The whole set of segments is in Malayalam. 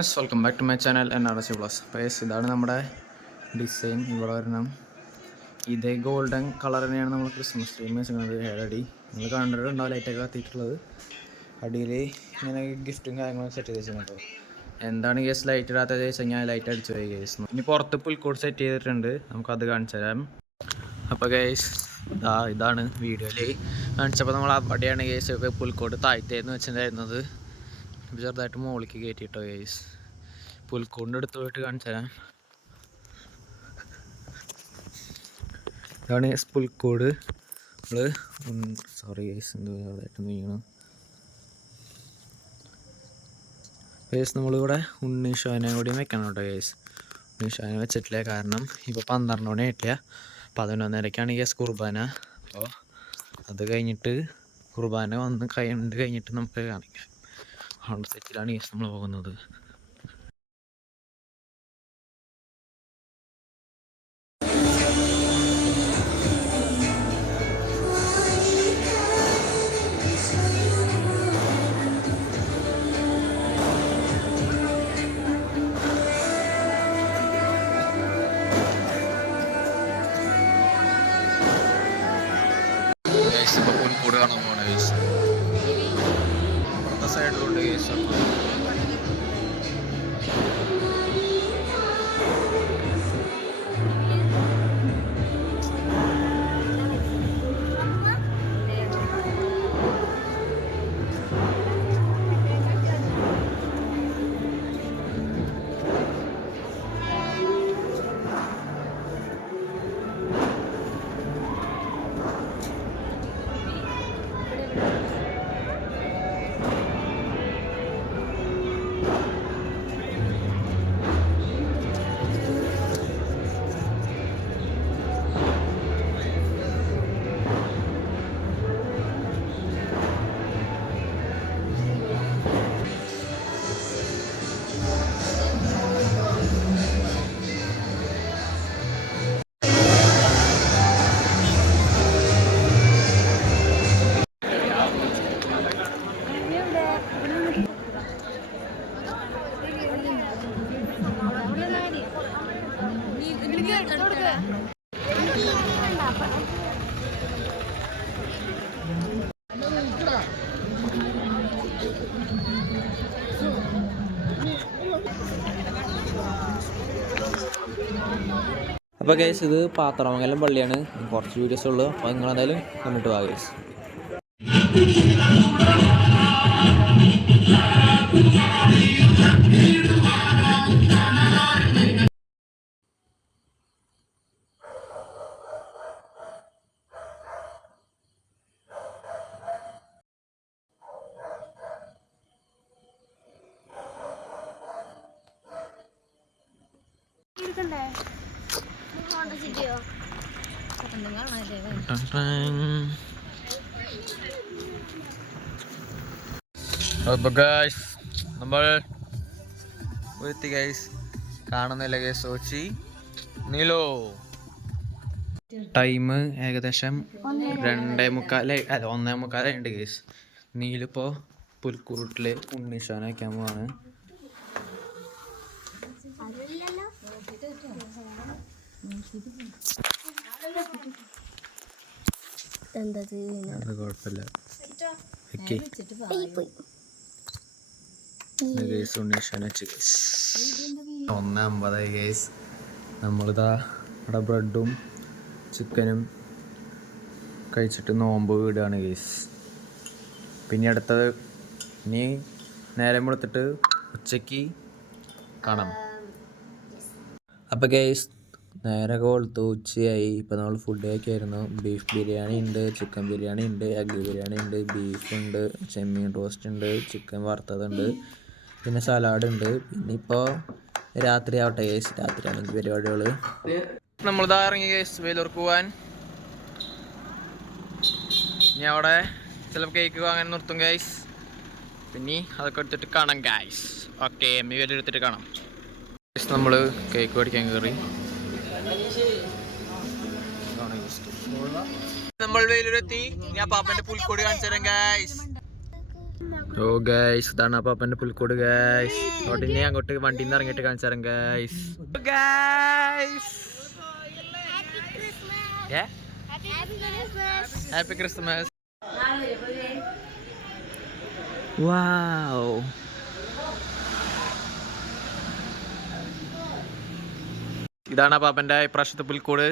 Friends, welcome back to my channel NRC Plus. ഇതാണ് നമ്മുടെ ഡിസൈൻ. ഇവിടെ വരണം ഇതേ ഗോൾഡൻ കളർ തന്നെയാണ് നമ്മൾ ക്രിസ്മസ് ട്രീ വെച്ചിരിക്കുന്നത്. 7 അടി നിങ്ങൾ കണ്ടിട്ടുണ്ടാവും, ലൈറ്റൊക്കെ കത്തിയിട്ടുള്ളത്. അടിയിൽ ഇങ്ങനെ ഗിഫ്റ്റും കാര്യങ്ങളൊക്കെ സെറ്റ് ചെയ്ത് വെച്ചിട്ടുണ്ട്. എന്താണ് കേസ് ലൈറ്റ് ഇടാത്തത് വെച്ച് കഴിഞ്ഞാൽ ലൈറ്റ് അടിച്ചു പോയി കേസ്. ഇനി പുറത്ത് പുൽക്കൂട് സെറ്റ് ചെയ്തിട്ടുണ്ട്, നമുക്കത് കാണിച്ചു തരാം. അപ്പോൾ കേസ് ഇതാണ് വീഡിയോയിൽ കാണിച്ചപ്പോൾ നമ്മൾ അവിടെയാണ് കേസ് പുൽക്കോട് താഴ്ത്തേന്ന് വെച്ചിട്ടുണ്ടായിരുന്നത്. ചെറുതായിട്ട് മുകളിലേക്ക് കയറ്റിയിട്ടോ ഗൈസ്. പുൽക്കൂടിൻ്റെ അടുത്ത് പോയിട്ട് കാണിച്ചു തരാം. ഇതാണ് ഗൈസ് പുൽക്കൂട്. സോറി ഗൈസ്, ചെറുതായിട്ട് നീങ്ങണം ഗൈസ്. നമ്മളിവിടെ ഉണ്ണീഷോനെ കൂടി വെക്കണം കേട്ടോ ഗൈസ്. ഉണ്ണീഷോനെ വെച്ചിട്ടില്ല, കാരണം ഇപ്പോൾ 12 മണി ആയിട്ടില്ല. 11:30 ഗൈസ് കുർബാന. അപ്പോൾ അത് കഴിഞ്ഞിട്ട് കുർബാന വന്ന് കഴിഞ്ഞിട്ട് നമുക്ക് കാണിക്കാം. ഹോണ്ട് സെറ്റിലാണ് ഗൈസ് നമ്മൾ പോകുന്നത്. ഇപ്പോൾ പുൽക്കൂട് കാണാൻ പോകണം ഗൈസ്. അപ്പുറത്തെ സൈഡിലുണ്ട് ഗൈസ്. അപ്പോൾ ഗൈസ്, ഇത് പാത്രമംഗലം പള്ളിയാണ്. കുറച്ച് വീഡിയോസ് ഉള്ളൂ, അപ്പോൾ നിങ്ങളെന്തായാലും കണ്ടിട്ട് പോകാം ഗൈസ്. അപ്പോൾ ഗൈസ് നമ്മൾ എത്തി ഗൈസ്. കാണുന്നില്ല ഗൈസ്, സോച്ചി നീലോ. ടൈം ഏകദേശം 1:45 ഗൈസ്. നീലിപ്പോൾ പുൽക്കൂട്ടിൽ ഉണ്ണീഷാനെ വയ്ക്കാൻ പോവാണ്. അത് കുഴപ്പമില്ല. 1:50 ഗൈസ്. നമ്മളിതാ ഇവിടെ ബ്രെഡും ചിക്കനും കഴിച്ചിട്ട് നോമ്പ് വീടാണ് ഗൈസ്. പിന്നെ അടുത്തത് ഇനി നേരം കൊടുത്തിട്ട് ഉച്ചയ്ക്ക് കാണാം. അപ്പോൾ ഗൈസ് നേരെ കൊടുത്തു, ഉച്ചയായി. ഇപ്പോൾ നമ്മൾ ഫുഡ് കഴിക്കായിരുന്നു. ബീഫ് ബിരിയാണി ഉണ്ട്, ചിക്കൻ ബിരിയാണി ഉണ്ട്, എഗ് ബിരിയാണി ഉണ്ട്, ബീഫുണ്ട്, ചെമ്മീൻ റോസ്റ്റ് ഉണ്ട്, ചിക്കൻ വറുത്തതുണ്ട്, പിന്നെ സലാഡ് ഉണ്ട്. പിന്നെ ഇപ്പോൾ രാത്രി ആവട്ടെ ഗൈസ്, രാത്രിയാണെങ്കിൽ പരിപാടികൾ. നമ്മളിതാ ഇറങ്ങി ഗൈസ് വേലൂർക്ക് പോവാൻ. ഇനി അവിടെ ചിലപ്പോൾ കേക്ക് വാങ്ങാൻ നിർത്തും ഗൈസ്. പിന്നെ അതൊക്കെ എടുത്തിട്ട് കാണാം ഗൈസ്. ഓക്കെ, വേലൂർ എടുത്തിട്ട് കാണാം. നമ്മൾ കേക്ക് മേടിക്കാൻ കയറി. നമ്മൾ വേലൂരെത്തി. ഞാൻ പാപ്പന്റെ പുൽക്കോട് കാണിച്ചു തരാം ഗൈസ്. ഓ ഗൈസ്, ഇതാണ് പാപ്പന്റെ പുൽക്കൂട് ഗൈസ്. അവിടെ ഇനി അങ്ങോട്ട് വണ്ടിയിൽ നിന്ന് ഇറങ്ങിയിട്ട് കാണിച്ചാരം ഗൈസ്. Happy Christmas. വാവ്, ഇതാണ് പാപ്പന്റെ ഇപ്രാവശ്യത്തെ പുൽക്കൂട്.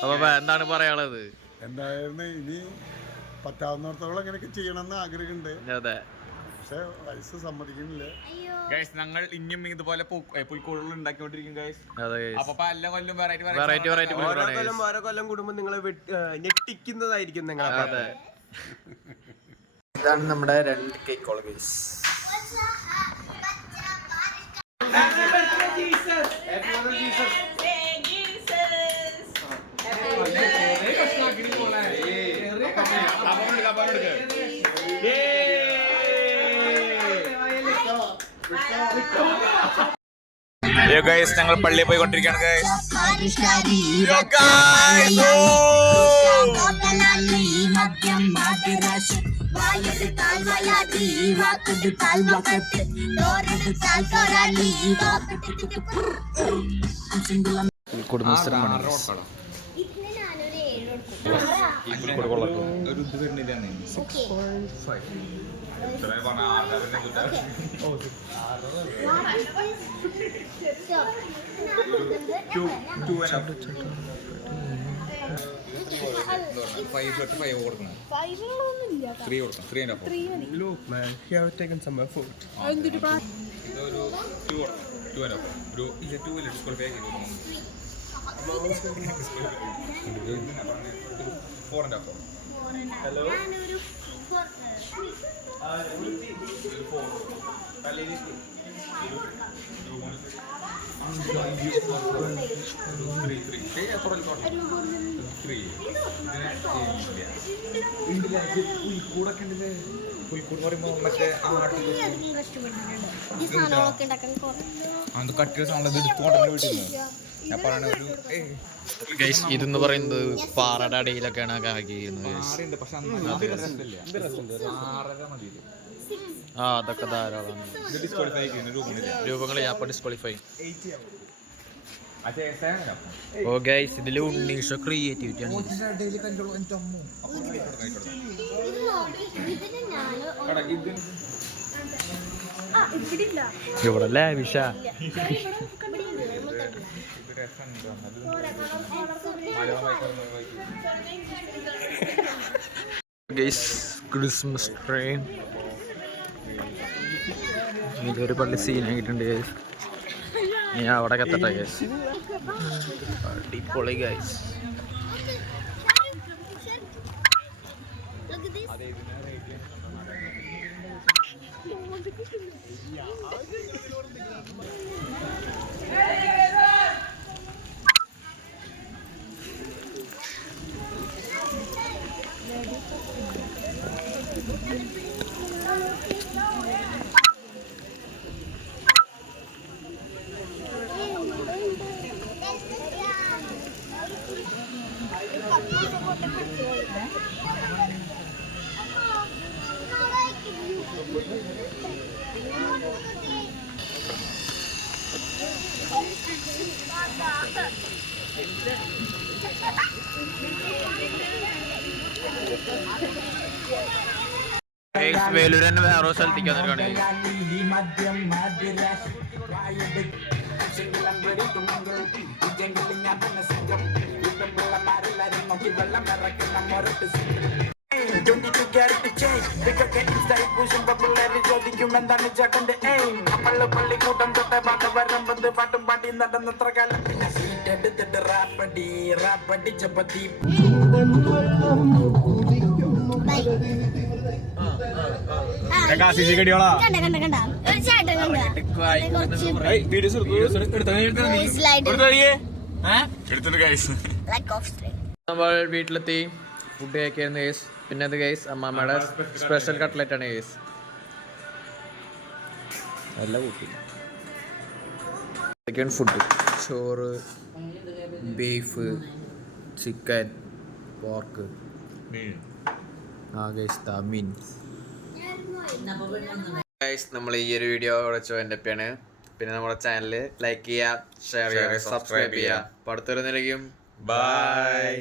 അപ്പൊ എന്താണ് പറയാനുള്ളത്? എന്തായിരുന്നു ഇനി പറ്റാവുന്നിടത്തോളം അങ്ങനെയൊക്കെ ചെയ്യണമെന്ന് ആഗ്രഹമുണ്ട്. അതെ, പക്ഷെ വയസ്സ് സമ്മതിക്കുന്നില്ല. ഞങ്ങൾ ഇനിയും ഇതുപോലെ പുൽക്കൂടുകൾ ഉണ്ടാക്കിക്കൊണ്ടിരിക്കും. അപ്പൊ പല കൊല്ലം ഓരോ കൊല്ലം കൂടുമ്പോൾ നിങ്ങളെ ഞെട്ടിക്കുന്നതായിരിക്കും നിങ്ങളെ. അതെ, ഇതാണ് നമ്മുടെ 2 കേക്കുകൾ ഗൈസ്. ഞങ്ങൾ പള്ളിയിൽ പോയിക്കൊണ്ടിരിക്കുകയാണ് ഗൈസ്. പുൽക്കൂട് മത്സരമാണ്. പുൽക്കൂട് പറയുമ്പോ മറ്റേ കട്ടിയ സാധനം എടുത്തുകൊണ്ടു വീട്ടിൽ ഇതെന്ന് പറയുന്നത് പാറയുടെ അടിയിലൊക്കെയാണ് ആക്കിയിരുന്നത്. ആ, അതൊക്കെ ധാരാളം രൂപങ്ങൾ ഡിസ്ക്വാളിഫൈ. ഓ ഗൈസ്, ഇതില് ഉണ്ണീഷ ക്രിയേറ്റിവിറ്റി ആണ്. ഇവിടെ ലാവിഷ. ഗൈസ്, ക്രിസ്മസ് ട്രെയിൻ ഇതൊരു പള്ളി സീനായിട്ടുണ്ട് ഗൈസ്. ഞാൻ അവിടെ എത്തട്ടെ ഗൈസ്. അടിപൊളി ഗൈസ്. വേലൂർ തന്നെ വേറെ സ്ഥലത്തേക്ക് വന്നിട്ടാണ്. എന്താണ് ചേട്ടന്റെ എയിം? പള്ളിക്കൂട്ടം തൊട്ട പാട്ട് വരമ്പത് പാട്ടും പാട്ടി നടന്നത്ര കാലം പിന്നെ സീറ്റ് എടുത്തിട്ട് റാപ്പടി ചപ്പത്തി. നമ്മൾ വീട്ടിലെത്തി ഫുഡ് കഴിക്കായിരുന്നു ഗൈസ്. പിന്നെ അത് ഗൈസ് അമ്മാമ്മയുടെ സ്പെഷ്യൽ കട്ട്ലറ്റ് ആണ് ഗൈസ്. നല്ല കൂട്ടി ഫുഡ്: ചോറ്, ബീഫ്, ചിക്കൻ, പോർക്ക്, ഗൈസ് മീൻ. ഗൈസ് നമ്മൾ ഈ ഒരു വീഡിയോ വെച്ചോ എൻ്റെ ഒക്കെയാണ്. പിന്നെ നമ്മുടെ ചാനൽ ലൈക്ക് ചെയ്യുക, ഷെയർ ചെയ്യുക, സബ്സ്ക്രൈബ് ചെയ്യുക. അപ്പോൾ അടുത്തൊരു നിലയ്ക്കും ബൈ.